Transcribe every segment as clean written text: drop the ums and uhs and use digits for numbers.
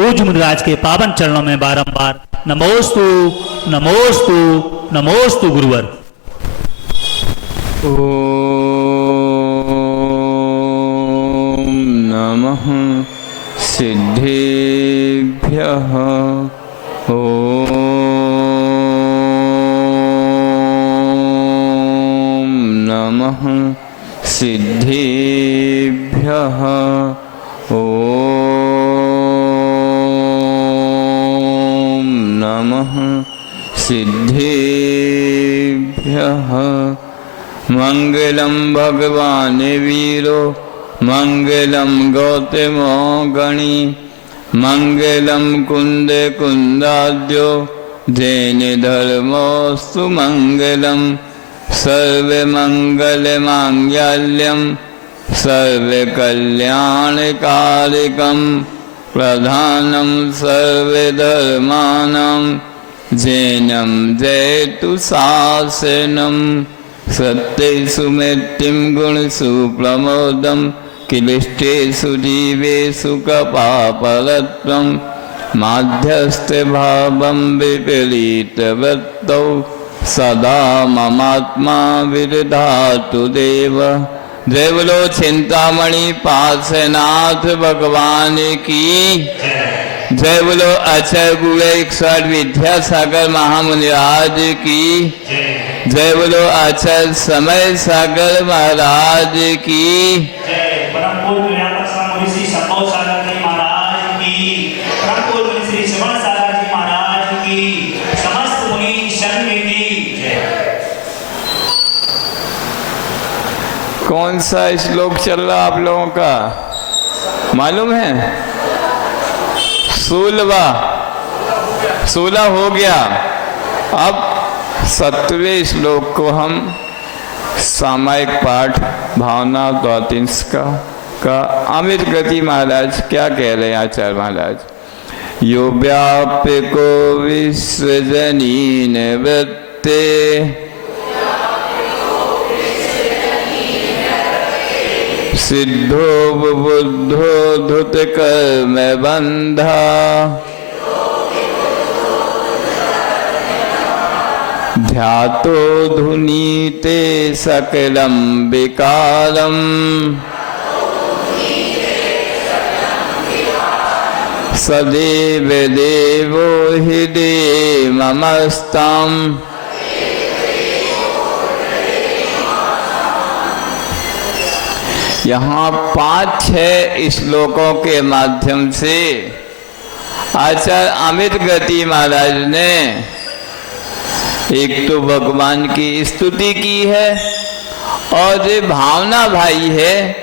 पूज्य मुनिराज के पावन चरणों में बारंबार नमोस्तु नमोस्तु नमोस्तु गुरुवर। ओम नमः सिद्धेभ्यः। ओम नमः सिद्धेभ्यः। ओम नमः सिद्धेभ्यः। मंगलम भगवान वीरो मंगलम गौतमो गणी मंगलम कुंद कुंदाद्यो जैन धर्मोस्तु मंगलम सर्वमंगल मांगल्यम सर्वकल्याणकारिकम प्रधानम सर्वधर्माणां जैनम जयतु शासनम सत्येषु मृत्युं गुणसु प्रमोदं किलिष्टेषु जीवेषु कपापरत्वं माध्यस्थभावं विपरीतवृत्तौ सदा ममात्मा विदधातु देव। जय बोलो चिंतामणि पार्श्वनाथ भगवान की जय। बोलो अचर गुरु 61 विद्यासागर महामुनिराज की जय। बोलो आचार्य समय सागर महाराज की जय। परम पूज्य व्यापक श्री संभव सागर जी महाराज की, परम पूज्य श्री श्रवण सागर जी महाराज की, समस्त मुनि संघ की जय। कौन सा श्लोक चल रहा आप लोगों का मालूम है? 16 हो गया। अब 17वें श्लोक को हम सामायिक पाठ भावना द्वातिंश का अमित गति महाराज क्या कह रहे हैं आचार्य महाराज। यो व्यापको विश्वजनीन वृत्ते सिद्धो बुद्धो धुत कर्म बंधा ध्यातो धुनीते सकलम विकारम सदैव देवो हृदये ममस्ताम्। यहाँ 5-6 श्लोकों के माध्यम से आचार्य अमित गति महाराज ने एक तो भगवान की स्तुति की है और जो भावना भाई है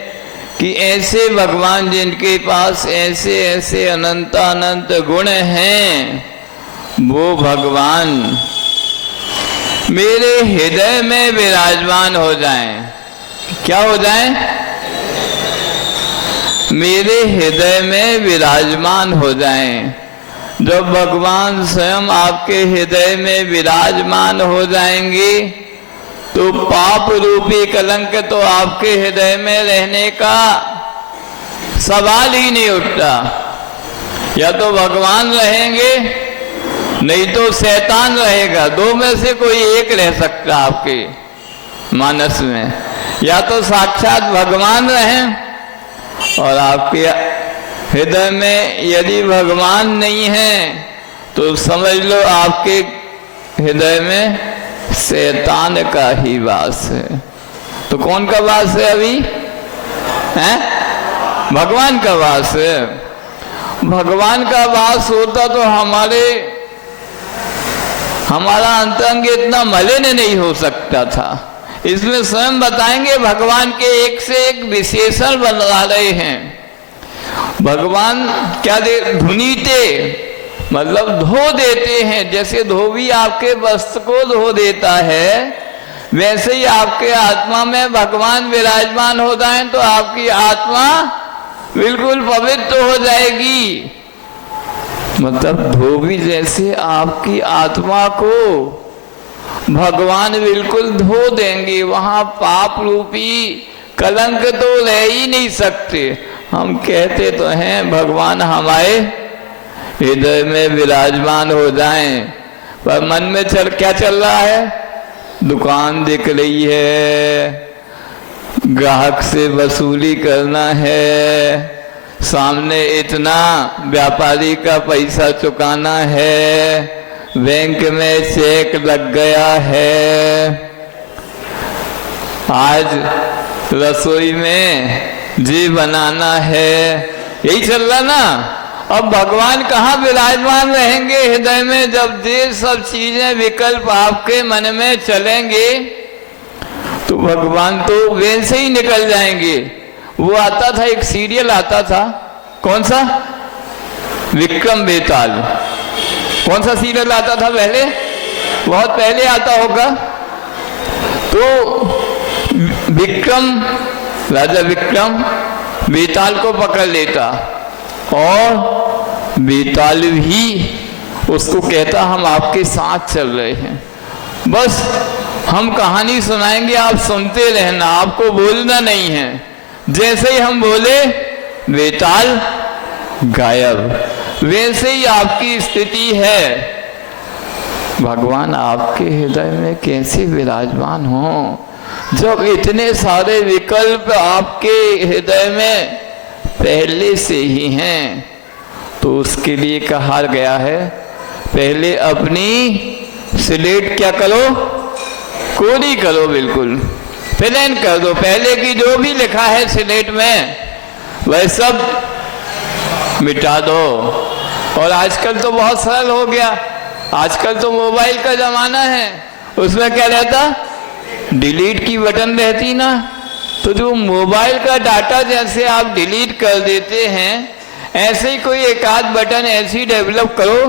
कि ऐसे भगवान जिनके पास ऐसे ऐसे अनंत अनंत गुण हैं, वो भगवान मेरे हृदय में विराजमान हो जाएं। क्या हो जाएं? मेरे हृदय में विराजमान हो जाएं। जब भगवान स्वयं आपके हृदय में विराजमान हो जाएंगे तो पाप रूपी कलंक तो आपके हृदय में रहने का सवाल ही नहीं उठता। या तो भगवान रहेंगे नहीं तो शैतान रहेगा, दो में से कोई एक रह सकता आपके मानस में। या तो साक्षात भगवान रहें और आपके हृदय में यदि भगवान नहीं है तो समझ लो आपके हृदय में शैतान का ही वास है। तो कौन का वास है अभी? हैं? भगवान का वास है। भगवान का वास होता तो हमारा अंतरंग इतना मलिन नहीं हो सकता था। इसमें स्वयं बताएंगे भगवान के एक से एक विशेषण बता रहे हैं। भगवान क्या धुनीते मतलब धो देते हैं। जैसे धोबी आपके वस्त्र को धो देता है, वैसे ही आपके आत्मा में भगवान विराजमान हो जाए तो आपकी आत्मा बिल्कुल पवित्र हो जाएगी। मतलब धोबी जैसे आपकी आत्मा को भगवान बिल्कुल धो देंगे। वहां पाप रूपी कलंक तो रह ही नहीं सकते। हम कहते तो हैं भगवान हमारे हृदय में विराजमान हो जाएं। पर मन में क्या चल रहा है? दुकान दिख रही है, ग्राहक से वसूली करना है, सामने इतना व्यापारी का पैसा चुकाना है, बैंक में चेक लग गया है, आज रसोई में जी बनाना है, यही चल रहा ना। अब भगवान कहाँ विराजमान रहेंगे हृदय में, जब ये सब चीजें विकल्प आपके मन में चलेंगे तो भगवान तो वैसे ही निकल जाएंगे। वो आता था, एक सीरियल आता था, कौन सा? विक्रम बेताल। कौन सा सीरियल आता था पहले? बहुत पहले आता होगा। तो विक्रम, राजा विक्रम बेताल को पकड़ लेता और बेताल भी उसको कहता हम आपके साथ चल रहे हैं, बस हम कहानी सुनाएंगे, आप सुनते रहना, आपको बोलना नहीं है। जैसे ही हम बोले बेताल गायब। वैसे ही आपकी स्थिति है। भगवान आपके हृदय में कैसे विराजमान हो जब इतने सारे विकल्प आपके हृदय में पहले से ही हैं। तो उसके लिए कहा गया है पहले अपनी स्लेट क्या करो, कोरी करो, बिल्कुल प्लेन कर दो। पहले की जो भी लिखा है स्लेट में वह सब मिटा दो। और आजकल तो बहुत सरल हो गया, आजकल तो मोबाइल का जमाना है, उसमें क्या रहता, डिलीट की बटन रहती ना, तो जो मोबाइल का डाटा जैसे आप डिलीट कर देते हैं, ऐसे ही कोई एक आध बटन ऐसी डेवलप करो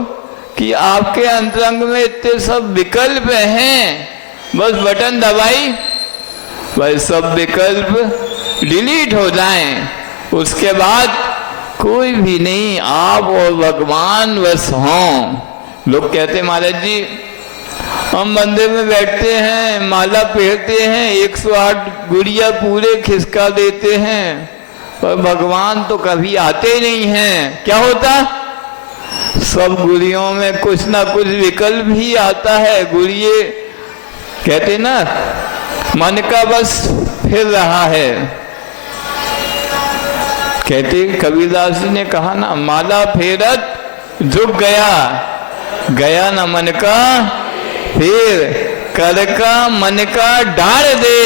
कि आपके अंतरंग में इतने सब विकल्प हैं, बस बटन दबाई वह सब विकल्प डिलीट हो जाएं। उसके बाद कोई भी नहीं, आप और भगवान बस हों। लोग कहते महाराज जी हम मंदिर में बैठते हैं, माला पहनते हैं, 108 गुड़िया पूरे खिसका देते हैं, पर भगवान तो कभी आते नहीं हैं। क्या होता, सब गुड़ियों में कुछ ना कुछ विकल्प ही आता है। गुड़िये कहते ना मन का बस फिर रहा है। कहते कबीरदास जी ने कहा ना, माला फेरत झुक गया, गया ना मन का फिर, कर का मन का डाल दे,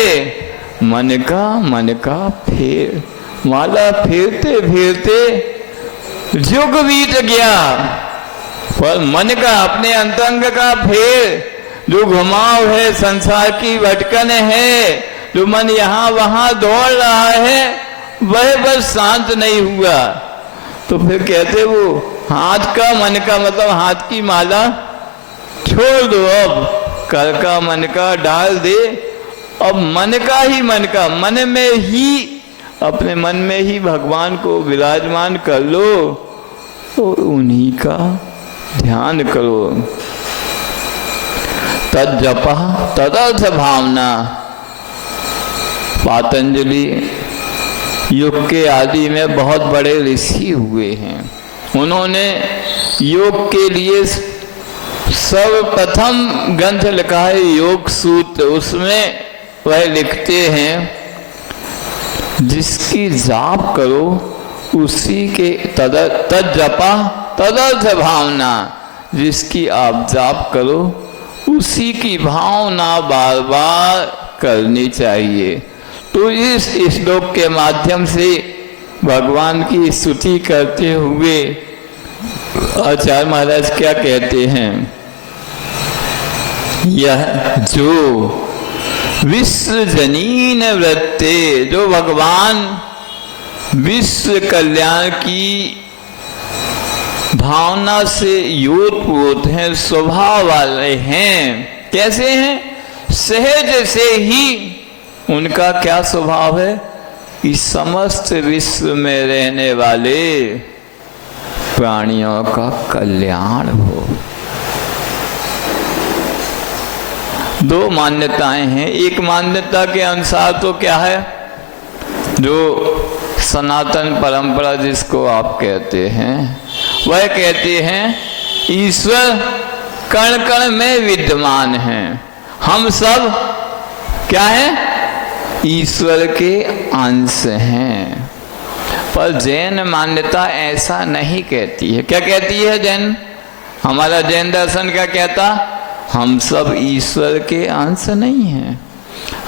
मन का फिर। माला फेरते फेरते जुग बीत गया, पर मन का अपने अंतरंग का फेर जो घुमाव है, संसार की भटकन है, जो मन यहाँ वहां दौड़ रहा है, वह बस शांत नहीं हुआ। तो फिर कहते वो हाथ का मन का मतलब हाथ की माला छोड़ दो, अब कर का मन का डाल दे, अब मन का ही मन का, मन में ही, अपने मन में ही भगवान को विराजमान कर लो और उन्हीं का ध्यान करो। तद जपा तदर्थ भावना। पातंजलि युग के आदि में बहुत बड़े ऋषि हुए हैं, उन्होंने योग के लिए सर्वप्रथम ग्रंथ लिखा है योग सूत्र। उसमें वह लिखते हैं जिसकी जाप करो उसी के तद जपा तदर्थ भावना, जिसकी आप जाप करो उसी की भावना बार बार करनी चाहिए। तो इस श्लोक के माध्यम से भगवान की स्तुति करते हुए आचार्य महाराज क्या कहते हैं, यह जो विश्व जनीन वृत्ते, जो भगवान विश्व कल्याण की भावना से योतपोत हैं, स्वभाव वाले हैं। कैसे हैं, सहज से ही उनका क्या स्वभाव है, इस समस्त विश्व में रहने वाले प्राणियों का कल्याण हो। दो मान्यताएं हैं। एक मान्यता के अनुसार तो क्या है, जो सनातन परंपरा जिसको आप कहते हैं, वह कहते हैं ईश्वर कण कण में विद्यमान है। हम सब क्या है? ईश्वर के अंश हैं। पर जैन मान्यता ऐसा नहीं कहती है। क्या कहती है जैन? हमारा जैन दर्शन क्या कहता? हम सब ईश्वर के अंश नहीं हैं,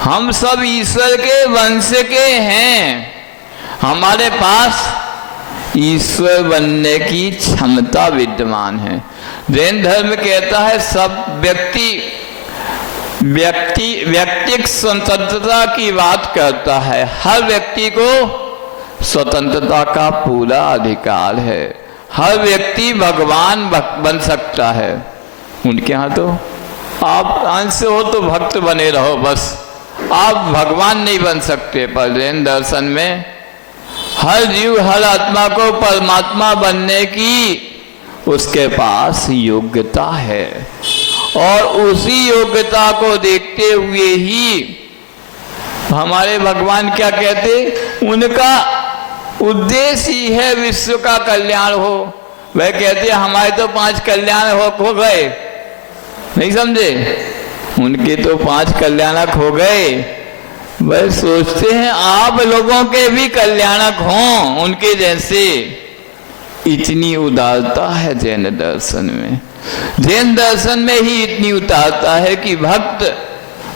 हम सब ईश्वर के वंश के हैं। हमारे पास ईश्वर बनने की क्षमता विद्यमान है। जैन धर्म कहता है सब व्यक्तिक स्वतंत्रता की बात करता है। हर व्यक्ति को स्वतंत्रता का पूरा अधिकार है। हर व्यक्ति भगवान बन सकता है। उनके यहाँ तो आप अंश हो तो भक्त बने रहो, बस आप भगवान नहीं बन सकते। पर जैन दर्शन में हर जीव, हर आत्मा को परमात्मा बनने की उसके पास योग्यता है। और उसी योग्यता को देखते हुए ही हमारे भगवान क्या कहते? उनका उद्देश्य ही है विश्व का कल्याण हो। वह कहते हमारे तो 5 कल्याण हो गए, नहीं समझे? उनके तो 5 कल्याणक हो गए। वह सोचते हैं आप लोगों के भी कल्याणक हों उनके जैसे। इतनी उदारता है जैन दर्शन में। जैन दर्शन में ही इतनी उदारता है कि भक्त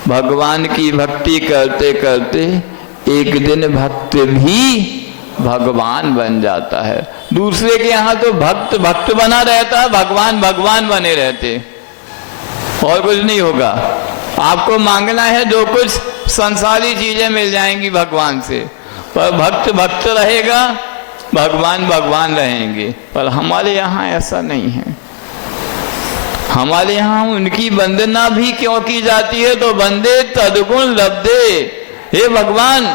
भगवान की भक्ति करते करते एक दिन भक्त भी भगवान बन जाता है। दूसरे के यहाँ तो भक्त भक्त बना रहता है, भगवान भगवान बने रहते, और कुछ नहीं होगा। आपको मांगना है जो कुछ संसारी चीजें मिल जाएंगी भगवान से, पर भक्त भक्त रहेगा, भगवान भगवान रहेंगे। पर हमारे यहाँ ऐसा नहीं है। हमारे यहाँ उनकी वंदना भी क्यों की जाती है? तो वंदे तद्गुण लब्धे। हे भगवान,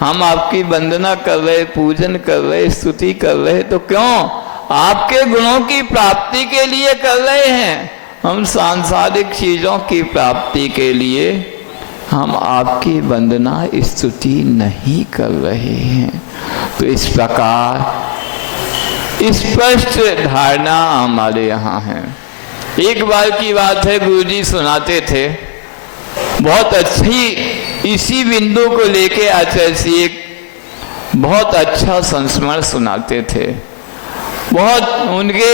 हम आपकी वंदना कर रहे, पूजन कर रहे, स्तुति कर रहे, तो क्यों? आपके गुणों की प्राप्ति के लिए कर रहे हैं। हम सांसारिक चीजों की प्राप्ति के लिए हम आपकी वंदना स्तुति नहीं कर रहे हैं। तो इस प्रकार स्पष्ट धारणा हमारे यहाँ है। एक बार की बात है, गुरुजी सुनाते थे, बहुत अच्छी इसी बिंदु को लेके आचार्य जी एक बहुत अच्छा संस्मरण सुनाते थे। बहुत उनके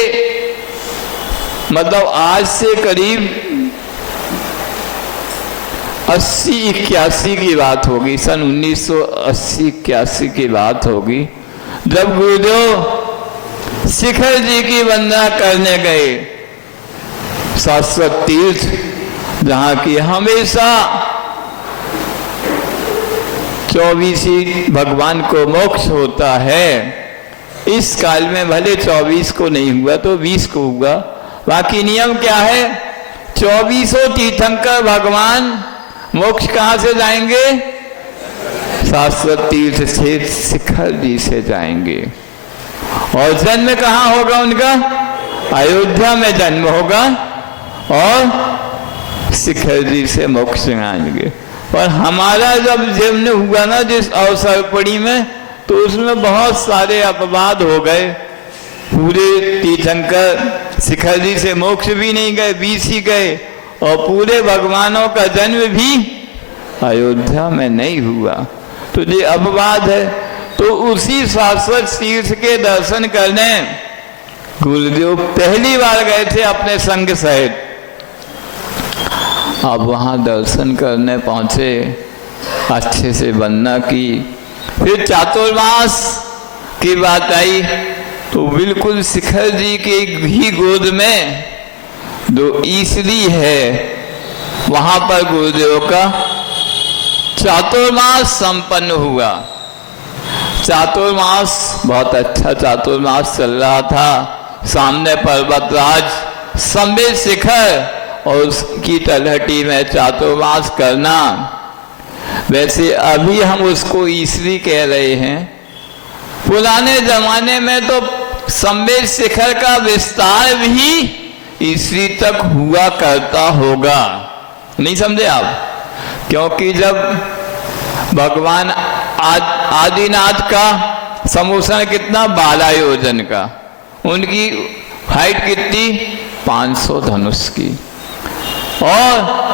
मतलब आज से करीब 80-81 की बात होगी, सन 1980-81 की बात होगी, जब गुरुदेव शिखर जी की वंदना करने गए शाश्वत तीर्थ, जहाँ की हमेशा 24 ही भगवान को मोक्ष होता है। इस काल में भले 24 को नहीं हुआ तो 20 को हुआ। बाकी नियम क्या है? 24 तीर्थंकर भगवान मोक्ष कहाँ से जाएंगे? शाश्वत तीर्थ से शिखर जी से जाएंगे। और जन्म कहाँ होगा उनका? अयोध्या में जन्म होगा और शिखर जी से मोक्ष आएंगे। पर हमारा जब जन्म हुआ ना जिस अवसर पड़ी में, तो उसमें बहुत सारे अपवाद हो गए। पूरे तीर्थंकर शिखर जी से मोक्ष भी नहीं गए, 20 ही गए, और पूरे भगवानों का जन्म भी अयोध्या में नहीं हुआ। तो ये अपवाद है। तो उसी शाश्वत तीर्थ के दर्शन करने गुरुदेव पहली बार गए थे अपने संग सहित। अब वहाँ दर्शन करने पहुँचे, अच्छे से वंदना की। फिर चातुर्मास की बात आई तो बिल्कुल शिखर जी के ही गोद में जो ईसरी है, वहाँ पर गुरुदेव का चातुर्मास संपन्न हुआ। चातुर्मास बहुत अच्छा चातुर्मास चल रहा था। सामने पर्वतराज, संबे शिखर और उसकी तलहटी में चातुर्मास करना। वैसे अभी हम उसको ईसरी कह रहे हैं। पुराने जमाने में तो संबे शिखर का विस्तार भी ईसरी तक हुआ करता होगा, नहीं समझे आप? क्योंकि जब भगवान आदिनाथ का समूषण कितना 12 योजन का, उनकी हाइट कितनी? 500 धनुष की। और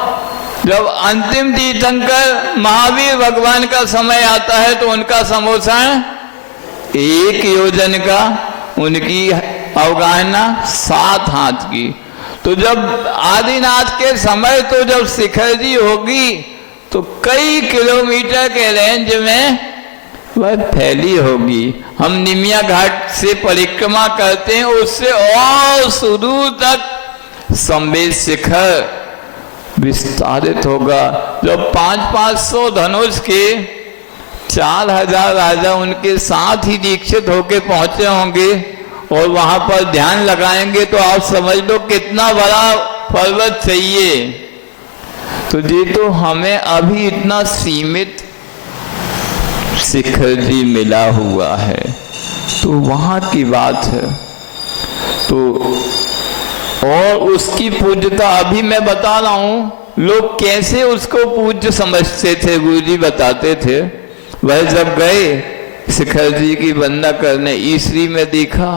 जब अंतिम तीर्थंकर महावीर भगवान का समय आता है तो उनका समोषण 1 योजन का, उनकी अवगाहना 7 हाथ की। तो जब आदिनाथ के समय तो जब शिखर जी होगी तो कई किलोमीटर के रेंज में वह फैली होगी। हम निमिया घाट से परिक्रमा करते हैं, उससे और सुदूर तक संवेद शिखर विस्तारित होगा। जब 500 धनुष के 4000 राजा उनके साथ ही दीक्षित होके पहुंचे होंगे और वहां पर ध्यान लगाएंगे तो आप समझ लो कितना बड़ा पर्वत चाहिए। तो जी तो हमें अभी इतना सीमित शिखर जी मिला हुआ है, तो वहां की बात है। तो और उसकी पूज्यता अभी मैं बता रहा हूं, लोग कैसे उसको पूज्य समझते थे। गुरु जी बताते थे, वह जब गए शिखर जी की वंदना करने, ईसरी में देखा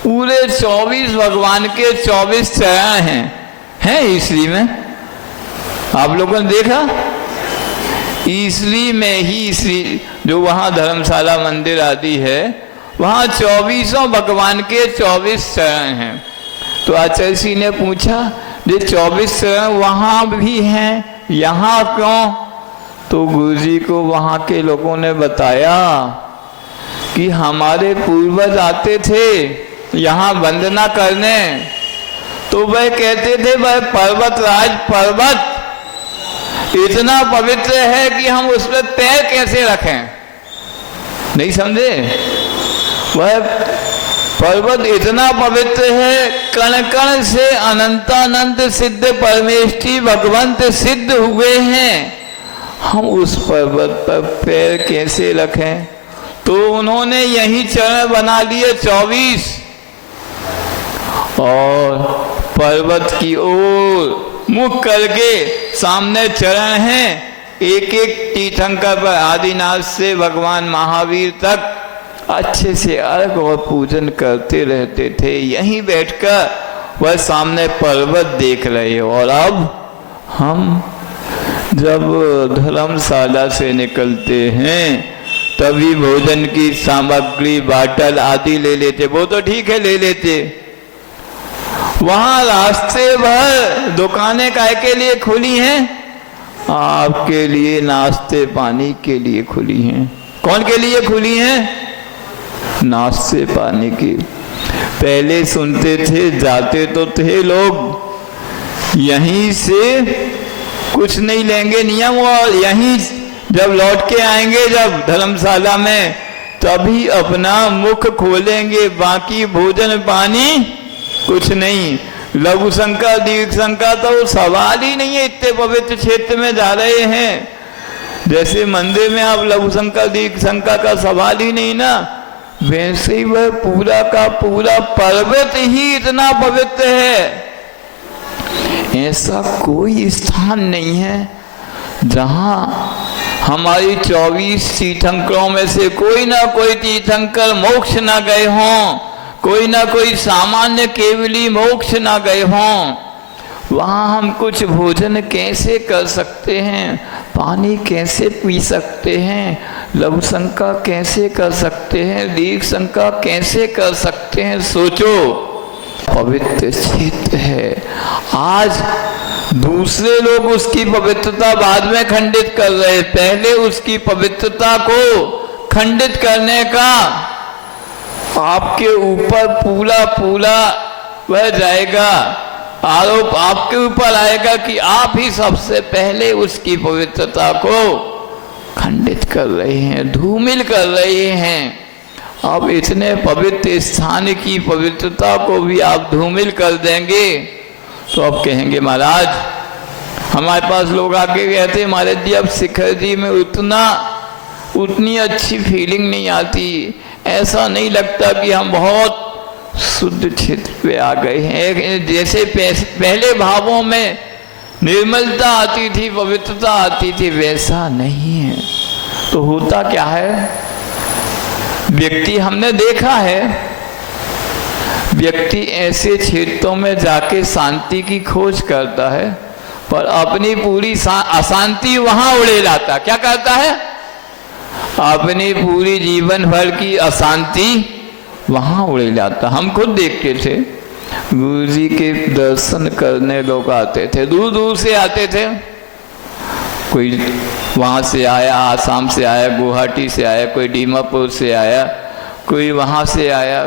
पूरे 24 भगवान के 24 चरण हैं ईसरी में। आप लोगों ने देखा? ईसरी में ही, ईसरी जो वहाँ धर्मशाला मंदिर आदि है, वहाँ 24 भगवान के 24 चरण हैं। तो आचार्य जी ने पूछा, ये 24 चरण वहाँ भी हैं, यहाँ क्यों? तो गुरुजी को वहाँ के लोगों ने बताया कि हमारे पूर्वज आते थे यहाँ वंदना करने, तो वह कहते थे वह पर्वतराज पर्वत इतना पवित्र है कि हम उस पर पैर कैसे रखें। नहीं समझे? वह पर्वत इतना पवित्र है, कण कण से अनंतानंद सिद्ध परमेष्ठी भगवंत सिद्ध हुए हैं, हम उस पर्वत पर पैर कैसे रखें। तो उन्होंने यही चरण बना लिए 24 और पर्वत की ओर मुख करके सामने चरण हैं। एक एक तीर्थंकर पर आदिनाथ से भगवान महावीर तक अच्छे से अर्घ और पूजन करते रहते थे। यहीं बैठकर वह सामने पर्वत देख रहे। और अब हम जब धर्मशाला से निकलते हैं तभी भोजन की सामग्री बाटल आदि ले लेते, वो तो ठीक है ले लेते। वहां रास्ते भर दुकानें काय के लिए खुली हैं? आपके लिए, नाश्ते पानी के लिए खुली हैं। कौन के लिए खुली हैं? नाश्ते पानी की। पहले सुनते थे, जाते तो थे लोग यहीं से कुछ नहीं लेंगे नियम, और यहीं जब लौट के आएंगे जब धर्मशाला में तभी अपना मुख खोलेंगे, बाकी भोजन पानी कुछ नहीं। लघु शंका दीर्घ शंका तो सवाल ही नहीं है। इतने पवित्र क्षेत्र में जा रहे हैं, जैसे मंदिर में आप लघु शंका दीर्घ शंका का सवाल ही नहीं ना, वैसे ही वह पूरा का पूरा पर्वत ही इतना पवित्र है। ऐसा कोई स्थान नहीं है जहां हमारी 24 तीर्थंकरों में से कोई ना कोई तीर्थंकर मोक्ष ना गए हों, कोई ना कोई सामान्य केवली मोक्ष ना गए हों। वहाँ हम कुछ भोजन कैसे कर सकते हैं, पानी कैसे पी सकते हैं, लघु शंका कैसे कर सकते हैं, दीर्घ शंका कैसे कर सकते हैं। सोचो, पवित्र क्षेत्र है। आज दूसरे लोग उसकी पवित्रता बाद में खंडित कर रहे, पहले उसकी पवित्रता को खंडित करने का आपके ऊपर पूरा पूरा वह जाएगा, आरोप आपके ऊपर आएगा कि आप ही सबसे पहले उसकी पवित्रता को खंडित कर रहे हैं, धूमिल कर रहे हैं। अब इतने पवित्र स्थान की पवित्रता को भी आप धूमिल कर देंगे तो अब कहेंगे महाराज, हमारे पास लोग आके कहते हैं महाराज जी अब शिखर जी में उतनी अच्छी फीलिंग नहीं आती, ऐसा नहीं लगता कि हम बहुत शुद्ध क्षेत्र पे आ गए हैं। जैसे पहले भावों में निर्मलता आती थी, पवित्रता आती थी, वैसा नहीं है। तो होता क्या है, व्यक्ति हमने देखा है व्यक्ति ऐसे क्षेत्रों में जाके शांति की खोज करता है, पर अपनी पूरी अशांति वहां उड़े लाता। क्या करता है? अपनी पूरी जीवन भर की अशांति वहां उड़े लाता। हम खुद देखते थे, गुरु जी के दर्शन करने लोग आते थे, दूर दूर से आते थे। कोई वहाँ से आया, आसाम से आया, गुवाहाटी से आया, कोई दीमापुर से आया, कोई वहाँ से आया,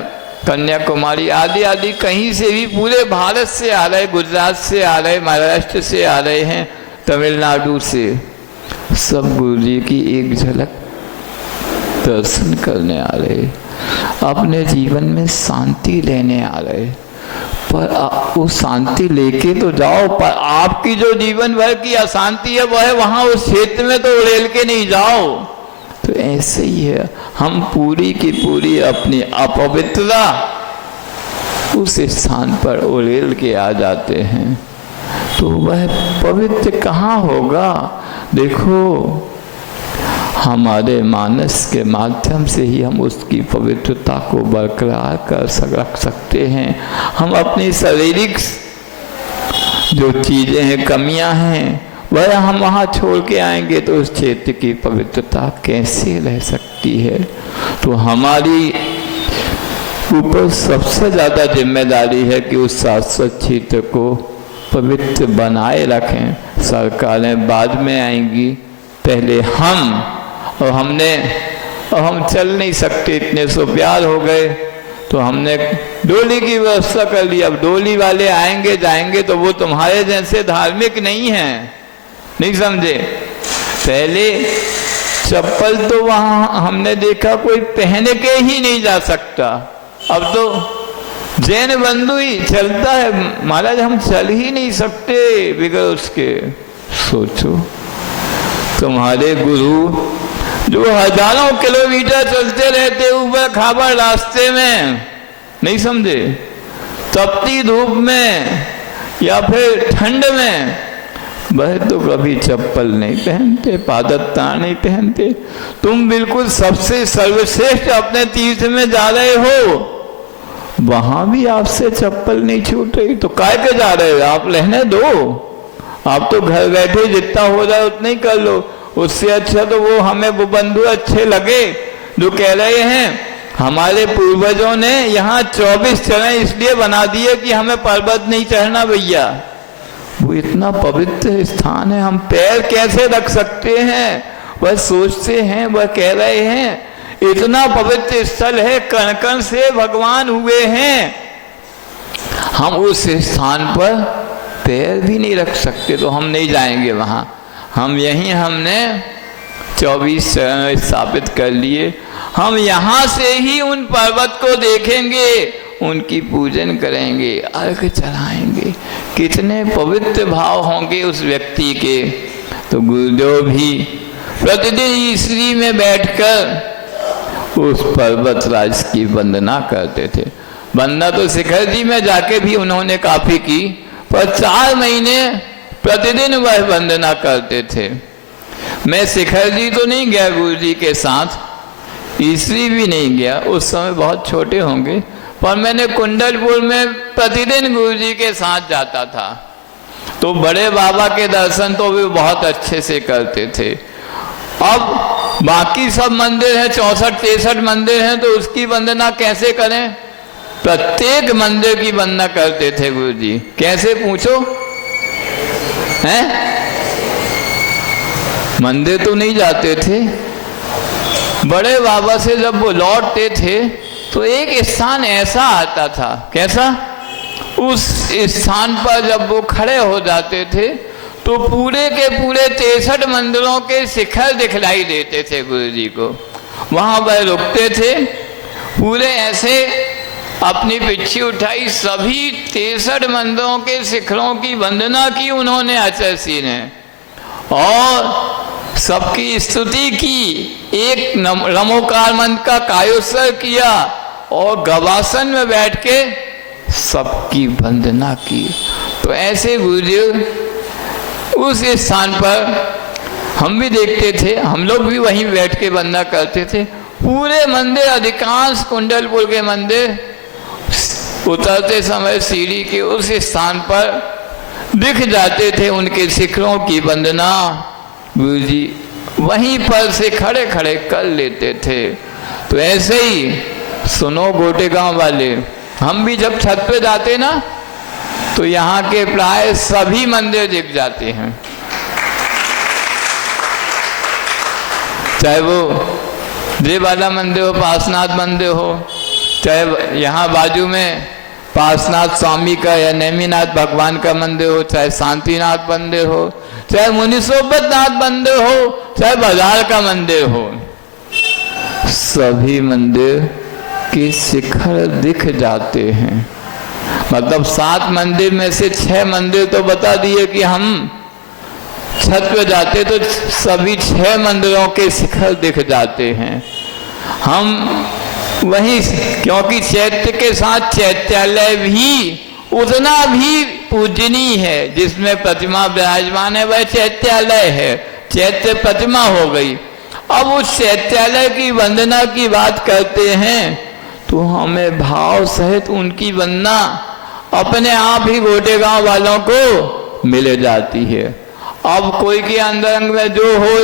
कन्याकुमारी आदि आदि, कहीं से भी, पूरे भारत से आ रहे, गुजरात से आ रहे, महाराष्ट्र से आ रहे हैं, तमिलनाडु से, सब गुरु जी की एक झलक दर्शन करने आ रहे, अपने जीवन में शांति लेने आ रहे। पर वो शांति लेके तो जाओ, पर आपकी जो जीवन भर की अशांति है वह है वहां उस क्षेत्र में तो उड़ेल के नहीं जाओ। तो ऐसे ही है, हम पूरी की पूरी अपनी अपवित्रता उस स्थान पर उड़ेल के आ जाते हैं, तो वह पवित्र कहाँ होगा? देखो, हमारे मानस के माध्यम से ही हम उसकी पवित्रता को बरकरार कर रख सकते हैं। हम अपनी शारीरिक जो चीज़ें हैं, कमियां हैं, वह हम वहाँ छोड़ के आएंगे तो उस क्षेत्र की पवित्रता कैसे रह सकती है? तो हमारी ऊपर सबसे ज़्यादा जिम्मेदारी है कि उस शाश्वत क्षेत्र को पवित्र बनाए रखें। सरकारें बाद में आएंगी, पहले हम, और हम चल नहीं सकते, इतने सो प्यार हो गए, तो हमने डोली की व्यवस्था कर ली। अब डोली वाले आएंगे जाएंगे तो वो तुम्हारे जैसे धार्मिक नहीं हैं, नहीं समझे? पहले चप्पल तो वहाँ हमने देखा कोई पहन के ही नहीं जा सकता, अब तो जैन बंधु ही चलता है। महाराज हम चल ही नहीं सकते बिगड़ उसके। सोचो, तुम्हारे गुरु जो हजारों किलोमीटर चलते रहते ऊपर खाबर रास्ते में, नहीं समझे, तपती धूप में या फिर ठंड में, वह तो कभी चप्पल नहीं पहनते, पादत्ता नहीं पहनते। तुम बिल्कुल सबसे सर्वश्रेष्ठ अपने तीर्थ में जा रहे हो, वहां भी आपसे चप्पल नहीं छूट रही, तो काय के जा रहे हो? आप रहने दो, आप तो घर बैठे जितना हो जाए उतना ही कर लो। उससे अच्छा तो वो हमें वो बंधु अच्छे लगे जो कह रहे हैं हमारे पूर्वजों ने यहाँ 24 चरण इसलिए बना दिए कि हमें पर्वत नहीं चढ़ना भैया। वो इतना पवित्र स्थान है, हम पैर कैसे रख सकते हैं? वह सोचते हैं, वह कह रहे हैं इतना पवित्र स्थल है, कण कण से भगवान हुए हैं, हम उस स्थान पर पैर भी नहीं रख सकते, तो हम नहीं जाएंगे वहाँ। हम यहीं हमने 24 चरण स्थापित कर लिए, हम यहाँ से ही उन पर्वत को देखेंगे, उनकी पूजन करेंगे, अर्घ चढ़ाएंगे। कितने पवित्र भाव होंगे उस व्यक्ति के। तो गुरुदेव भी प्रतिदिन ईश्वरी में बैठकर उस पर्वत राज की वंदना करते थे। वंदना तो शिखर जी में जाके भी उन्होंने काफी की, पर 4 महीने प्रतिदिन वह वंदना करते थे। मैं शिखर जी तो नहीं गया गुरु जी के साथ, ईश्वरी भी नहीं गया, उस समय बहुत छोटे होंगे, पर मैंने कुंडलपुर में प्रतिदिन गुरु जी के साथ जाता था। तो बड़े बाबा के दर्शन तो भी बहुत अच्छे से करते थे। अब बाकी सब मंदिर हैं, 64-63 मंदिर हैं, तो उसकी वंदना कैसे करें? प्रत्येक मंदिर की वंदना करते थे गुरु जी। कैसे पूछो? हैं? मंदिर तो नहीं जाते थे। बड़े बाबा से जब वो लौटते थे तो एक स्थान ऐसा आता था, कैसा? उस स्थान पर जब वो खड़े हो जाते थे तो पूरे के पूरे 63 मंदिरों के शिखर दिखलाई देते थे गुरु जी को। वहाँ वह रुकते थे, पूरे ऐसे अपनी पिछी उठाई, सभी 63 मंदिरों के शिखरों की वंदना की उन्होंने आचार्य जी ने, और सबकी स्तुति की, एक नमोकार मंत्र का कायोत्सर्ग किया और गवासन में बैठ के सबकी वंदना की। तो ऐसे गुरुदेव उस स्थान पर हम भी देखते थे, हम लोग भी वहीं बैठ के वंदना करते थे। पूरे मंदिर, अधिकांश कुंडलपुर के मंदिर उतरते समय सीढ़ी के उस स्थान पर दिख जाते थे उनके शिखरों की वंदना। गुरु जी वहीं पर से खड़े खड़े कर लेते थे। तो ऐसे ही सुनो गोटेगांव वाले, हम भी जब छत पे जाते ना तो यहाँ के प्राय सभी मंदिर दिख जाते हैं, चाहे वो देवाला मंदिर हो, पार्श्वनाथ मंदिर हो, चाहे यहाँ बाजू में पार्श्वनाथ स्वामी का या नेमिनाथ भगवान का मंदिर हो, चाहे शांतिनाथ मंदिर हो, चाहे मुनिसोबतनाथ मंदिर हो, चाहे बाजार का मंदिर हो, सभी मंदिर के शिखर दिख जाते हैं। मतलब 7 मंदिर में से 6 मंदिर तो बता दिए कि हम छत पे जाते तो सभी 6 मंदिरों के शिखर दिख जाते हैं। हम वहीं, क्योंकि चैत्य के साथ चैत्यालय भी उतना भी पूजनीय है, जिसमें प्रतिमा विराजमान है वह चैत्यालय है, चैत्य प्रतिमा हो गई। अब उस चैत्यालय की वंदना की बात करते हैं तो हमें भाव सहित उनकी वंदना अपने आप ही गोटेगांव वालों को मिल जाती है। अब कोई के अंदर अंग में जो हो,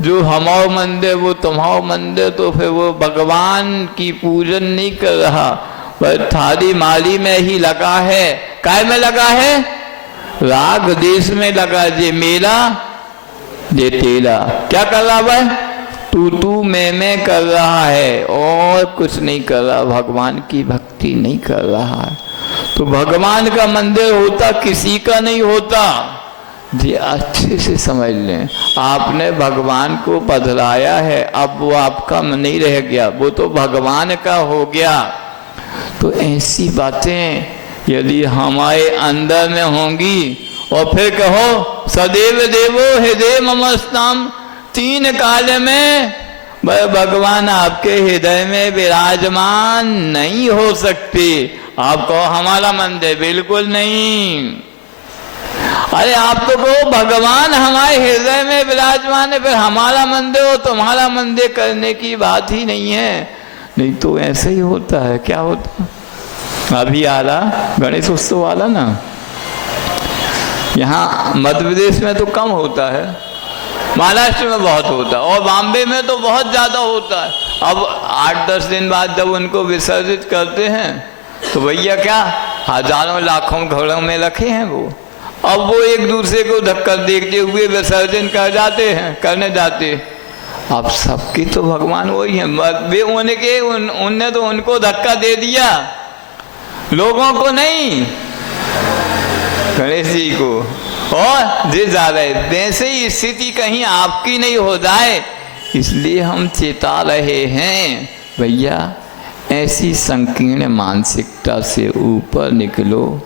जो हमारा मंदिर वो तुम्हारा मंदिर, तो फिर वो भगवान की पूजन नहीं कर रहा, वह थाली माली में ही लगा है। काय में लगा है? राग देश में लगा, जे मेला जे तेरा। क्या कर रहा वह? तू मैं कर रहा है और कुछ नहीं कर रहा, भगवान की भक्ति नहीं कर रहा है। तो भगवान का मंदिर होता किसी का नहीं होता। जी अच्छे से समझ लें, आपने भगवान को पधराया है, अब वो आपका नहीं रह गया, वो तो भगवान का हो गया। तो ऐसी बातें यदि हमारे अंदर में होंगी, और फिर कहो सदैव देवो हृदय ममस्ताम, 3 काल में वह भगवान आपके हृदय में विराजमान नहीं हो सकते। आप कहो हमारा मंदिर, बिल्कुल नहीं। अरे आप तो कहो भगवान हमारे हृदय में विराजमान है, फिर हमारा मंदिर हो तुम्हारा मंदिर करने की बात ही नहीं है। नहीं तो ऐसे ही होता है। क्या होता? अभी आ रहा गणेश उत्सव वाला ना, यहाँ मध्य प्रदेश में तो कम होता है, महाराष्ट्र में बहुत होता है और बॉम्बे में तो बहुत ज़्यादा होता है। अब 8-10 दिन बाद जब उनको विसर्जित करते हैं तो भैया क्या हजारों लाखों घरों में रखे हैं वो, अब वो एक दूसरे को धक्का देखते हुए विसर्जन कर जाते हैं, करने जाते। अब सबकी तो भगवान वही है, वे उनने तो उनको धक्का दे दिया, लोगों को नहीं, गणेश जी को। और जे जा रहे, वैसे ही स्थिति कहीं आपकी नहीं हो जाए, इसलिए हम चेता रहे हैं भैया ऐसी संकीर्ण मानसिकता से ऊपर निकलो।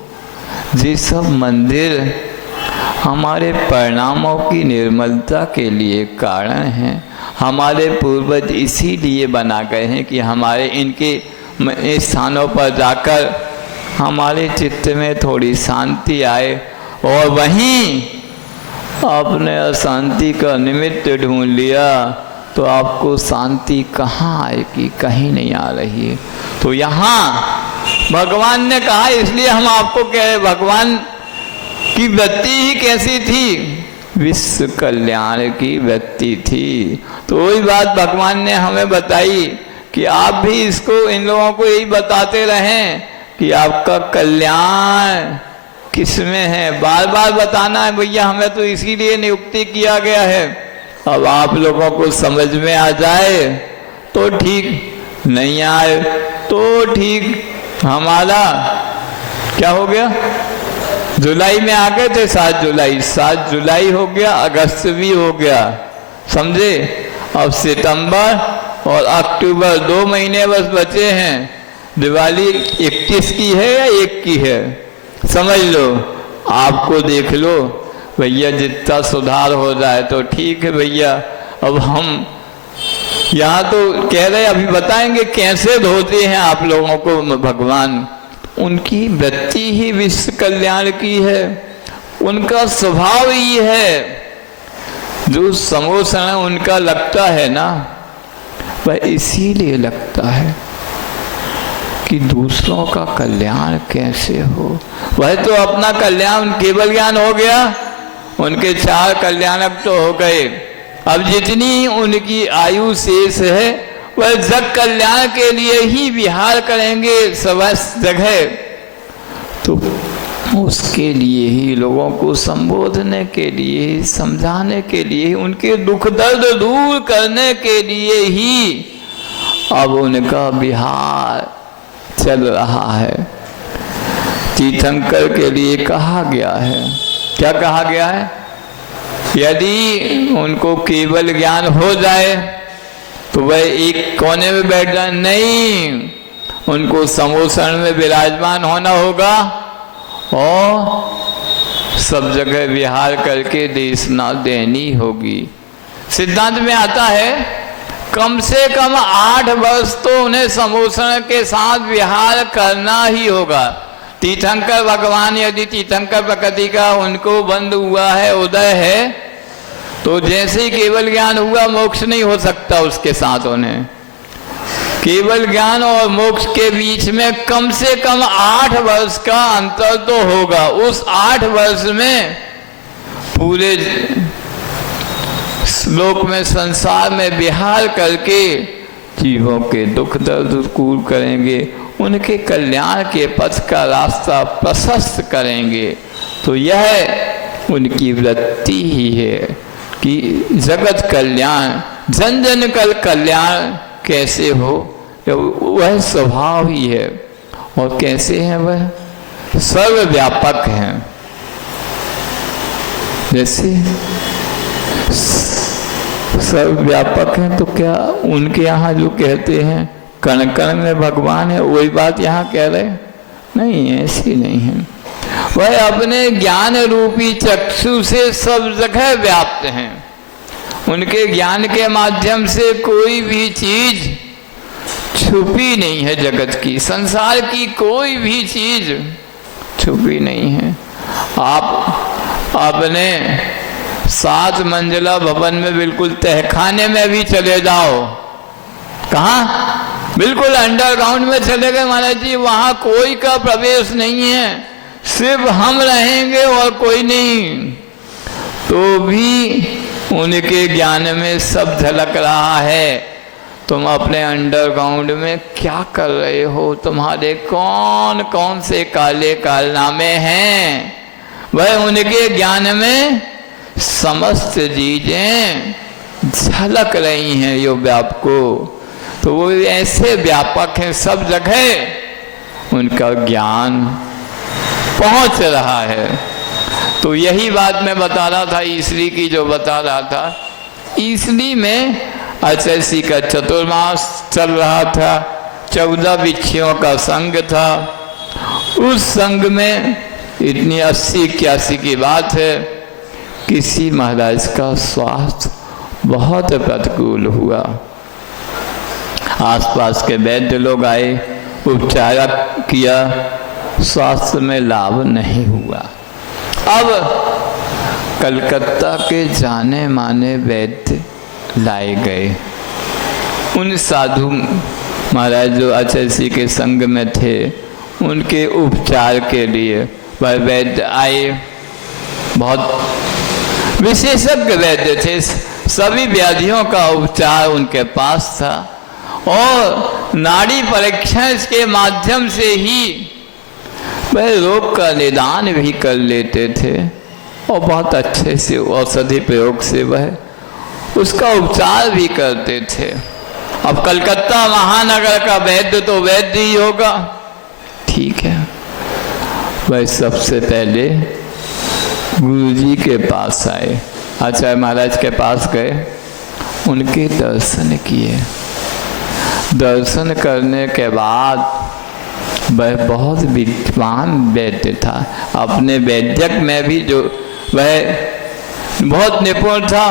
ये सब मंदिर हमारे परिणामों की निर्मलता के लिए कारण हैं। हमारे पूर्वज इसीलिए बना गए हैं कि हमारे इनके स्थानों पर जाकर हमारे चित्त में थोड़ी शांति आए, और वहीं आपने अशांति का निमित्त ढूंढ लिया तो आपको शांति कहाँ आएगी? कहीं नहीं आ रही है। तो यहाँ भगवान ने कहा, इसलिए हम आपको कह रहे, भगवान की वृत्ति ही कैसी थी? विश्व कल्याण की वृत्ति थी। तो वही बात भगवान ने हमें बताई कि आप भी इसको, इन लोगों को यही बताते रहें कि आपका कल्याण किस में है। बार बार बताना है भैया, हमें तो इसीलिए नियुक्ति किया गया है। अब आप लोगों को समझ में आ जाए तो ठीक, नहीं आए तो ठीक। हमारा क्या हो गया? जुलाई में आ गए थे, 7 जुलाई हो गया, अगस्त भी हो गया, समझे। अब सितंबर और अक्टूबर 2 महीने बस बचे हैं। दिवाली 21 की है या 1 की है, समझ लो। आपको देख लो भैया, जितना सुधार हो जाए तो ठीक है भैया। अब हम यहाँ तो कह रहे, अभी बताएंगे कैसे धोते हैं आप लोगों को भगवान। उनकी वृत्ति ही विश्व कल्याण की है, उनका स्वभाव ही है। जो समोसन उनका लगता है ना, वह इसीलिए लगता है कि दूसरों का कल्याण कैसे हो। वह तो अपना कल्याण केवल ज्ञान हो गया, उनके 4 कल्याणक तो हो गए। अब जितनी उनकी आयु शेष है वह जग कल्याण के लिए ही विहार करेंगे सब जगह। तो उसके लिए ही, लोगों को संबोधने के लिए, समझाने के लिए, उनके दुख दर्द दूर करने के लिए ही अब उनका विहार चल रहा है। तीर्थंकर के लिए कहा गया है, क्या कहा गया है? यदि उनको केवल ज्ञान हो जाए तो वह एक कोने में बैठ जाए, नहीं, उनको समोसन में विराजमान होना होगा और सब जगह विहार करके देशना देनी होगी। सिद्धांत में आता है कम से कम 8 वर्ष तो उन्हें समोसन के साथ विहार करना ही होगा। तीर्थंकर भगवान, यदि तीर्थंकर प्रकृति का उनको बंद हुआ है, उदय है, तो जैसे ही केवल ज्ञान हुआ मोक्ष नहीं हो सकता उसके साथ। उन्हें केवल ज्ञान और मोक्ष के बीच में कम से कम 8 वर्ष का अंतर तो होगा। उस 8 वर्ष में पूरे श्लोक में, संसार में विहार करके जीवों के दुख दर्द दूर करेंगे, उनके कल्याण के पथ का रास्ता प्रशस्त करेंगे। तो यह उनकी वृत्ति ही है कि जगत कल्याण, जन जन का कल्याण कैसे हो, वह स्वभाव ही है। और कैसे हैं वह? सर्वव्यापक हैं। जैसे सर्वव्यापक हैं तो क्या उनके यहाँ जो कहते हैं कण कण में भगवान है, वही बात यहाँ कह रहे? नहीं, ऐसी नहीं है। वह अपने ज्ञान रूपी चक्षु से सब जगह व्याप्त हैं। उनके ज्ञान के माध्यम से कोई भी चीज छुपी नहीं है। जगत की, संसार की कोई भी चीज छुपी नहीं है। आप अपने 7 मंजिला भवन में बिल्कुल तहखाने में भी चले जाओ, कहाँ? बिल्कुल अंडरग्राउंड में चले गए महाराज जी, वहां कोई का प्रवेश नहीं है, सिर्फ हम रहेंगे और कोई नहीं। तो भी उनके ज्ञान में सब झलक रहा है। तुम अपने अंडरग्राउंड में क्या कर रहे हो? तुम्हारे कौन कौन से काले कारनामे हैं? वह उनके ज्ञान में समस्त चीजें झलक रही हैं यो व्यापको। तो वो ऐसे व्यापक हैं, सब जगह उनका ज्ञान पहुंच रहा है। तो यही बात मैं बता रहा था, ईसरी की जो बता रहा था। ईसरी में अचैसी का चतुर्मास चल रहा था, 14 भिक्षुओं का संघ था। उस संघ में इतनी 80-81 की बात है, किसी महाराज का स्वास्थ्य बहुत प्रतिकूल हुआ। आसपास के वैद्य लोग आए, उपचार किया, स्वास्थ्य में लाभ नहीं हुआ। अब कलकत्ता के जाने माने वैद्य लाए गए। उन साधु महाराज जो अचैसी के संग में थे, उनके उपचार के लिए वह वैद्य आए। बहुत विशेषज्ञ वैद्य थे, सभी व्याधियों का उपचार उनके पास था और नाड़ी परीक्षण के माध्यम से ही वह रोग का निदान भी कर लेते थे और बहुत अच्छे से औषधि प्रयोग से वह उसका उपचार भी करते थे। अब कलकत्ता महानगर का वैद्य तो वैद्य ही होगा, ठीक है। वह सबसे पहले गुरुजी के पास आए, आचार्य महाराज के पास गए, उनके दर्शन किए। दर्शन करने के बाद वह बहुत विद्वान वैद्य था, अपने वैद्यक में भी जो वह बहुत निपुण था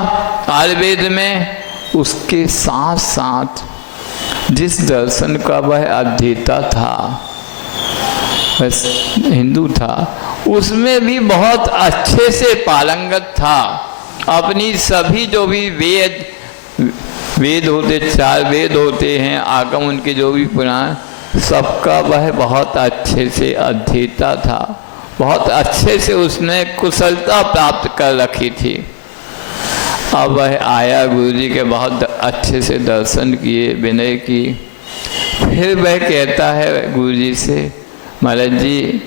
आयुर्वेद में, उसके साथ साथ जिस दर्शन का वह अध्येता था, वह हिंदू था, उसमें भी बहुत अच्छे से पारंगत था। अपनी सभी जो भी वेद होते, 4 वेद होते हैं, आगम उनके जो भी पुराण, सबका वह बहुत अच्छे से अध्येता था, बहुत अच्छे से उसने कुशलता प्राप्त कर रखी थी। अब वह आया, गुरुजी के बहुत अच्छे से दर्शन किए, विनय की। फिर वह कहता है गुरुजी से, महाराज जी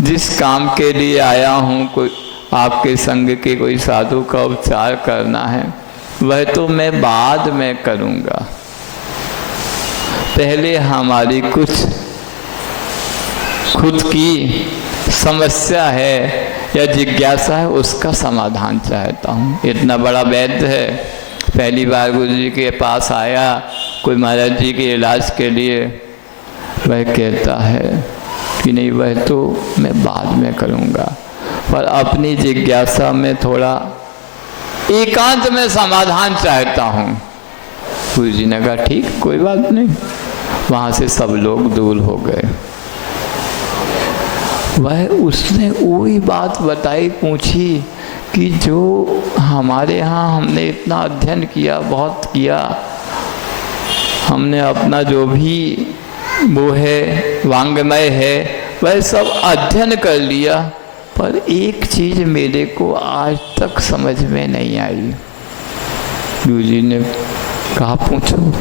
जिस काम के लिए आया हूँ, कोई आपके संग के कोई साधु का उपचार करना है, वह तो मैं बाद में करूँगा, पहले हमारी कुछ खुद की समस्या है या जिज्ञासा है, उसका समाधान चाहता हूँ। इतना बड़ा वैद्य है, पहली बार गुरु जी के पास आया कोई महाराज जी के इलाज के लिए, वह कहता है कि नहीं वह तो मैं बाद में करूँगा, पर अपनी जिज्ञासा में थोड़ा एकांत में समाधान चाहता हूँ। गुरु जी ने कहा ठीक, कोई बात नहीं। वहाँ से सब लोग दूर हो गए। वह उसने वही बात बताई, पूछी कि जो हमारे यहाँ हमने इतना अध्ययन किया, बहुत किया, हमने अपना जो भी वो है वांग्मय है वह सब अध्ययन कर लिया, पर एक चीज़ मेरे को आज तक समझ में नहीं आई। गुरु जी ने कहा पूछो।